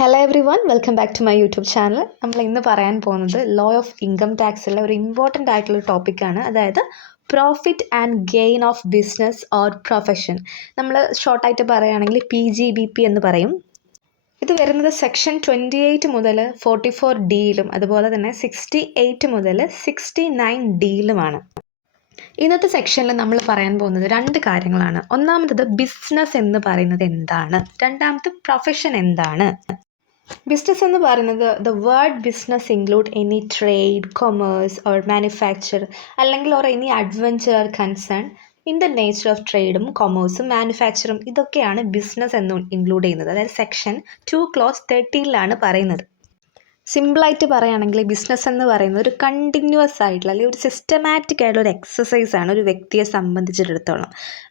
Hello everyone, welcome back to my YouTube channel. നമ്മൾ ഇന്ന് പറയാൻ പോകുന്നത് ലോ ഓഫ് ഇൻകം ടാക്സിലെ ഒരു ഇമ്പോർട്ടൻ്റ് ആയിട്ടുള്ള ടോപ്പിക്കാണ്. അതായത് profit and gain of business or profession. നമ്മൾ ഷോർട്ടായിട്ട് പറയുകയാണെങ്കിൽ PGBP എന്ന് പറയും. ഇത് വരുന്നത് സെക്ഷൻ 28 മുതൽ 44D അതുപോലെ തന്നെ 68 മുതൽ 69D ഇന്നത്തെ സെക്ഷനിൽ നമ്മൾ പറയാൻ പോകുന്നത് രണ്ട് കാര്യങ്ങളാണ്. ഒന്നാമത്തത് ബിസിനസ് എന്ന് പറയുന്നത് എന്താണ്, രണ്ടാമത്തെ പ്രൊഫഷൻ എന്താണ്. ബിസിനസ് എന്ന് പറയുന്നത് the word business include any trade, commerce or manufacture അല്ലെങ്കിൽ or any adventure concern in the nature of ട്രേഡും കൊമേഴ്സും മാനുഫാക്ചറും ഇതൊക്കെയാണ് ബിസിനസ് എന്ന് ഇൻക്ലൂഡ് ചെയ്യുന്നത്. അതായത് സെക്ഷൻ 2 ക്ലോസ് 30 പറയുന്നത്. സിമ്പിളായിട്ട് പറയുകയാണെങ്കിൽ ബിസിനസ് എന്ന് പറയുന്നത് ഒരു കണ്ടിന്യൂസ് ആയിട്ടുള്ള അല്ലെങ്കിൽ ഒരു സിസ്റ്റമാറ്റിക് ആയിട്ടുള്ള ഒരു എക്സസൈസാണ് ഒരു വ്യക്തിയെ സംബന്ധിച്ചിടത്തോളം.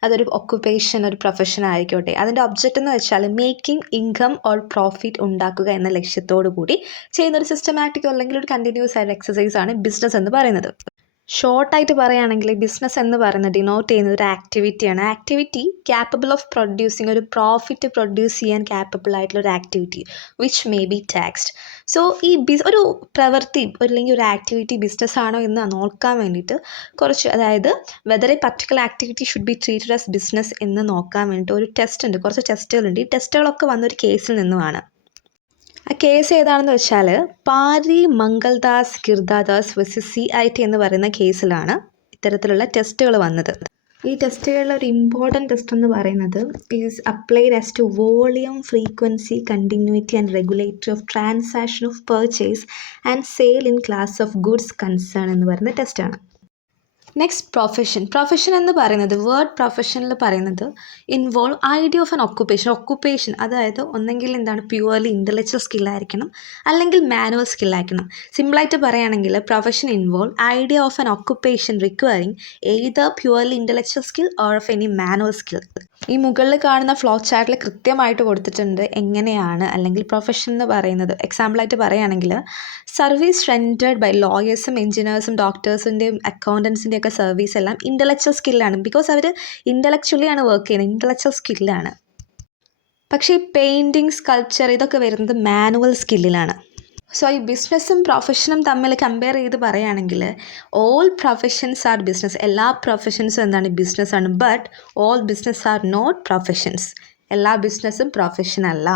അതൊരു ഒക്കുപ്പേഷൻ, ഒരു പ്രൊഫഷൻ ആയിക്കോട്ടെ. അതിൻ്റെ ഒബ്ജക്റ്റ് എന്ന് വെച്ചാൽ മേക്കിംഗ് ഇൻകം ഓർ പ്രോഫിറ്റ് ഉണ്ടാക്കുക എന്ന ലക്ഷ്യത്തോടു കൂടി ചെയ്യുന്ന ഒരു സിസ്റ്റമാറ്റിക് അല്ലെങ്കിൽ ഒരു കണ്ടിന്യൂസ് ആയിട്ടുള്ള എക്സസൈസാണ് ബിസിനസ് എന്ന് പറയുന്നത്. ഷോർട്ടായിട്ട് പറയുകയാണെങ്കിൽ ബിസിനസ് എന്ന് പറയുന്നത് ഡിനോട്ട് ചെയ്യുന്ന ഒരു ആക്ടിവിറ്റിയാണ്. ആക്ടിവിറ്റി ക്യാപ്പബിൾ ഓഫ് പ്രൊഡ്യൂസിങ്, ഒരു പ്രോഫിറ്റ് പ്രൊഡ്യൂസ് ചെയ്യാൻ ക്യാപ്പബിൾ ആയിട്ടുള്ള ഒരു activity which may be taxed. So ഈ ഒരു പ്രവൃത്തി അല്ലെങ്കിൽ ഒരു ആക്ടിവിറ്റി ബിസിനസ് ആണോ എന്ന് നോക്കാൻ വേണ്ടിയിട്ട് അതായത് whether A particular activity should be treated as business എന്ന് നോക്കാൻ വേണ്ടിയിട്ട് ഒരു ടെസ്റ്റ് ഉണ്ട്, കുറച്ച് ടെസ്റ്റുകളുണ്ട്. ഈ ടെസ്റ്റുകളൊക്കെ വന്നൊരു കേസിൽ നിന്നുമാണ്. ആ കേസ് ഏതാണെന്ന് വെച്ചാൽ പാരി മംഗൾദാസ് ഗിർദാദാസ് വേഴ്സസ് CIT എന്ന് പറയുന്ന കേസിലാണ് ഇത്തരത്തിലുള്ള ടെസ്റ്റുകൾ വന്നത്. ഈ ടെസ്റ്റുകളിലെ ഒരു ഇമ്പോർട്ടൻറ്റ് ടെസ്റ്റ് എന്ന് പറയുന്നത് is applied as to volume, frequency, continuity and regulatory of transaction of purchase and sale in class of goods concern എന്ന് പറയുന്ന ടെസ്റ്റാണ്. നെക്സ്റ്റ് പ്രൊഫഷൻ എന്ന് പറയുന്നത് വേർഡ് പ്രൊഫഷനിൽ പറയുന്നത് involve idea of an occupation അതായത് ഒന്നെങ്കിൽ എന്താണ് പ്യുവർലി ഇൻ്റലക്ച്വൽ സ്കില്ലായിരിക്കണം അല്ലെങ്കിൽ മാനുവൽ സ്കില്ലായിരിക്കണം. സിമ്പിളായിട്ട് പറയുകയാണെങ്കിൽ profession involve idea of an occupation requiring either purely intellectual skill or of any manual skill. ഈ മുകളിൽ കാണുന്ന ഫ്ലോ ചാർട്ടിൽ കൃത്യമായിട്ട് കൊടുത്തിട്ടുണ്ട് എങ്ങനെയാണ് അല്ലെങ്കിൽ പ്രൊഫഷൻ എന്ന് പറയുന്നത്. എക്സാമ്പിളായിട്ട് പറയുകയാണെങ്കിൽ സർവീസ് റെൻഡേർഡ് ബൈ ലോയേഴ്സും എഞ്ചിനീയേഴ്സും ഡോക്ടേഴ്സിൻ്റെയും അക്കൗണ്ടൻസിൻ്റെയും ഒക്കെ സർവീസ് എല്ലാം ഇൻ്റലക്ച്വൽ സ്കില്ലാണ്. ബിക്കോസ് അവർ ഇൻ്റലക്ച്വലി ആണ് വർക്ക് ചെയ്യുന്നത്, ഇൻ്റലക്ച്വൽ സ്കില്ലാണ്. പക്ഷേ ഈ പെയിൻറ്റിങ്, സ്കൾപ്ചർ ഇതൊക്കെ വരുന്നത് മാനുവൽ സ്കില്ലിലാണ്. സോ ഈ ബിസിനസ്സും പ്രൊഫഷനും തമ്മിൽ കമ്പയർ ചെയ്ത് പറയുകയാണെങ്കിൽ ഓൾ പ്രൊഫഷൻസ് ആർ ബിസിനസ്. എല്ലാ പ്രൊഫഷൻസും എന്താണ്, ബിസിനസ്സാണ്. But all business are not professions. എല്ലാ ബിസിനസ്സും പ്രൊഫഷൻ അല്ല.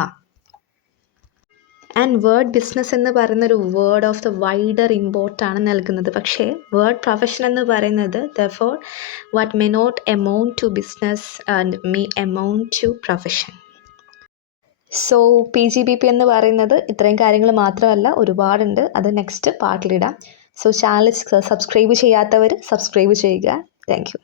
ആൻഡ് വേർഡ് ബിസിനസ് എന്ന് പറയുന്ന ഒരു വേർഡ് ഓഫ് ദ വൈഡർ ഇമ്പോർട്ടാണ് നൽകുന്നത്. പക്ഷേ വേർഡ് പ്രൊഫഷൻ എന്ന് പറയുന്നത് therefore what may not amount to business and may amount to profession. So PGBP എന്ന് പറയുന്നത് ഇത്രയും കാര്യങ്ങൾ മാത്രമല്ല, ഒരുപാടുണ്ട്. അത് നെക്സ്റ്റ് പാർട്ടിലിടാം. സോ ചാനൽ സബ്സ്ക്രൈബ് ചെയ്യാത്തവർ സബ്സ്ക്രൈബ് ചെയ്യുക. Thank U.